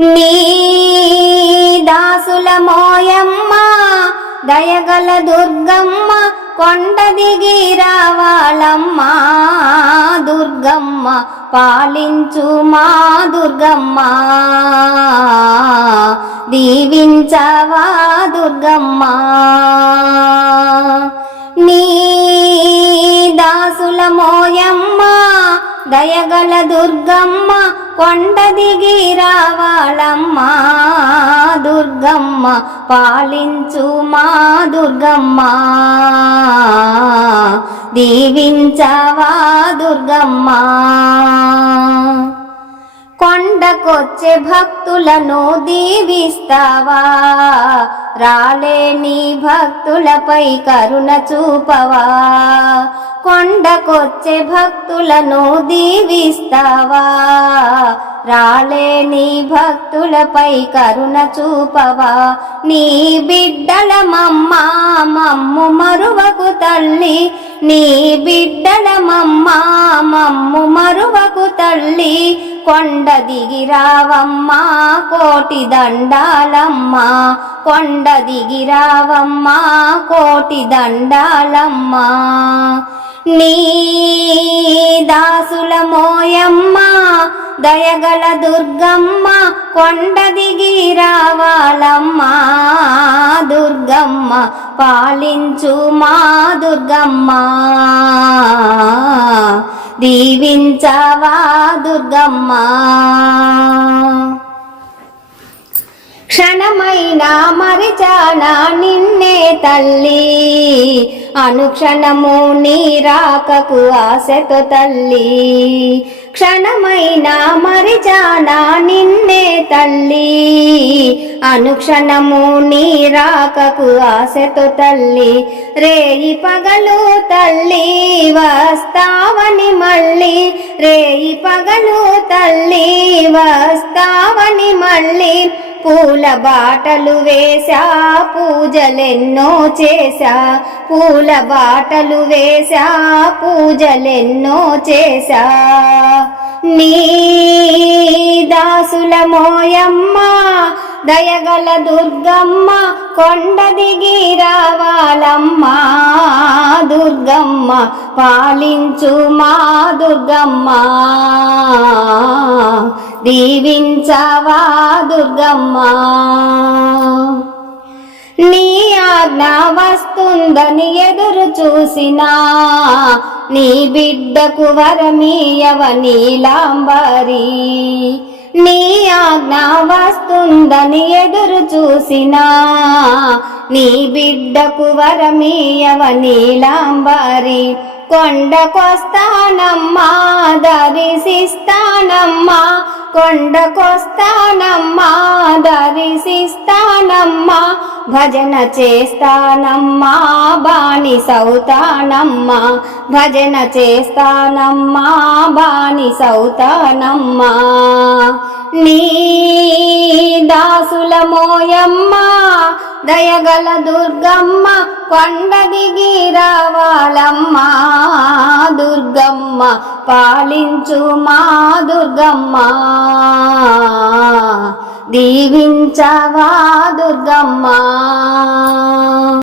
నీ దాసుల మోయమ్మ దయగల దుర్గమ్మ కొండ దిగి రావాలమ్మ. దుర్గమ్మ పాలించు మా దుర్గమ్మ. దీవించవా దుర్గమ్మ. నీ దాసుల మోయమ్మ దయగల దుర్గమ్మ కొండ దిగి రావాళమ్మ దుర్గమ్మ పాలించు మా దుర్గమ్మ. దీవించవా దుర్గమ్మ. కొండకొచ్చే భక్తులను దీవిస్తావా? రాలేని భక్తులపై కరుణ చూపవా. కొండకొచ్చే భక్తులను దీవిస్తావా. రాలేని భక్తులపై కరుణ చూపవా. నీ బిడ్డల మమ్మ మమ్ము మరువకు తల్లి. నీ బిడ్డల మమ్మ మమ్ము మరువ తల్లి కొండ దిగి రావమ్మా కోటి దండాలమ్మా. కొండ దిగి రావమ్మా కోటి దండాలమ్మా. నీ దాసుల మోయమ్మ దయగల దుర్గమ్మ కొండ దిగి రావాలమ్మా దుర్గమ్మ పాలించు మా దుర్గమ్మ. దీవించవా దుర్గమ్మ. క్షణమైనా మరిచానా నిన్నే తల్లి? అనుక్షణము నీ రాకకు ఆశతో తల్లి. క్షణమైనా మరిచానా నిన్నే తల్లి? అనుక్షణము నీ రాకకు ఆశతో తల్లి. రేయి పగలు తల్లి వస్తావని మళ్ళీ. రేయి పగలు తల్లి వస్తావని మళ్ళీ. పూల బాటలు వేశా పూజలెన్నో చేశా. పూల బాటలు వేశా పూజలెన్నో చేశా. నీ దాసుల మోయమ్మ దయగల దుర్గమ్మ కొండ దిగి రావాలమ్మ దుర్గమ్మ పాలించు మా దుర్గమ్మ. దీవించవా దుర్గమ్మ. నీ ఆజ్ఞ వస్తుందని ఎదురు చూసినా నీ బిడ్డకు వరమీయవ నీలాంబరి. నీ ఆజ్ఞ వస్తుందని ఎదురు చూసినా. నీ బిడ్డకు వరమీయవ నీలాంబరి. కొండకొస్తానమ్మా దరిశిస్తానమ్మా కొండకొస్తానమ్మా దరిశిస్తానమ్మా భజన చేస్తానమ్మా బాని సౌతానమ్మా. భజన చేస్తానమ్మా బాని సౌతానమ్మా. నీ ఛాసులమోయమ్మా దయగల దుర్గమ్మ కొండ దిగి రావాలమ్మ దుర్గమ్మ పాలించు మా దుర్గమ్మ. దీవించవా దుర్గమ్మ.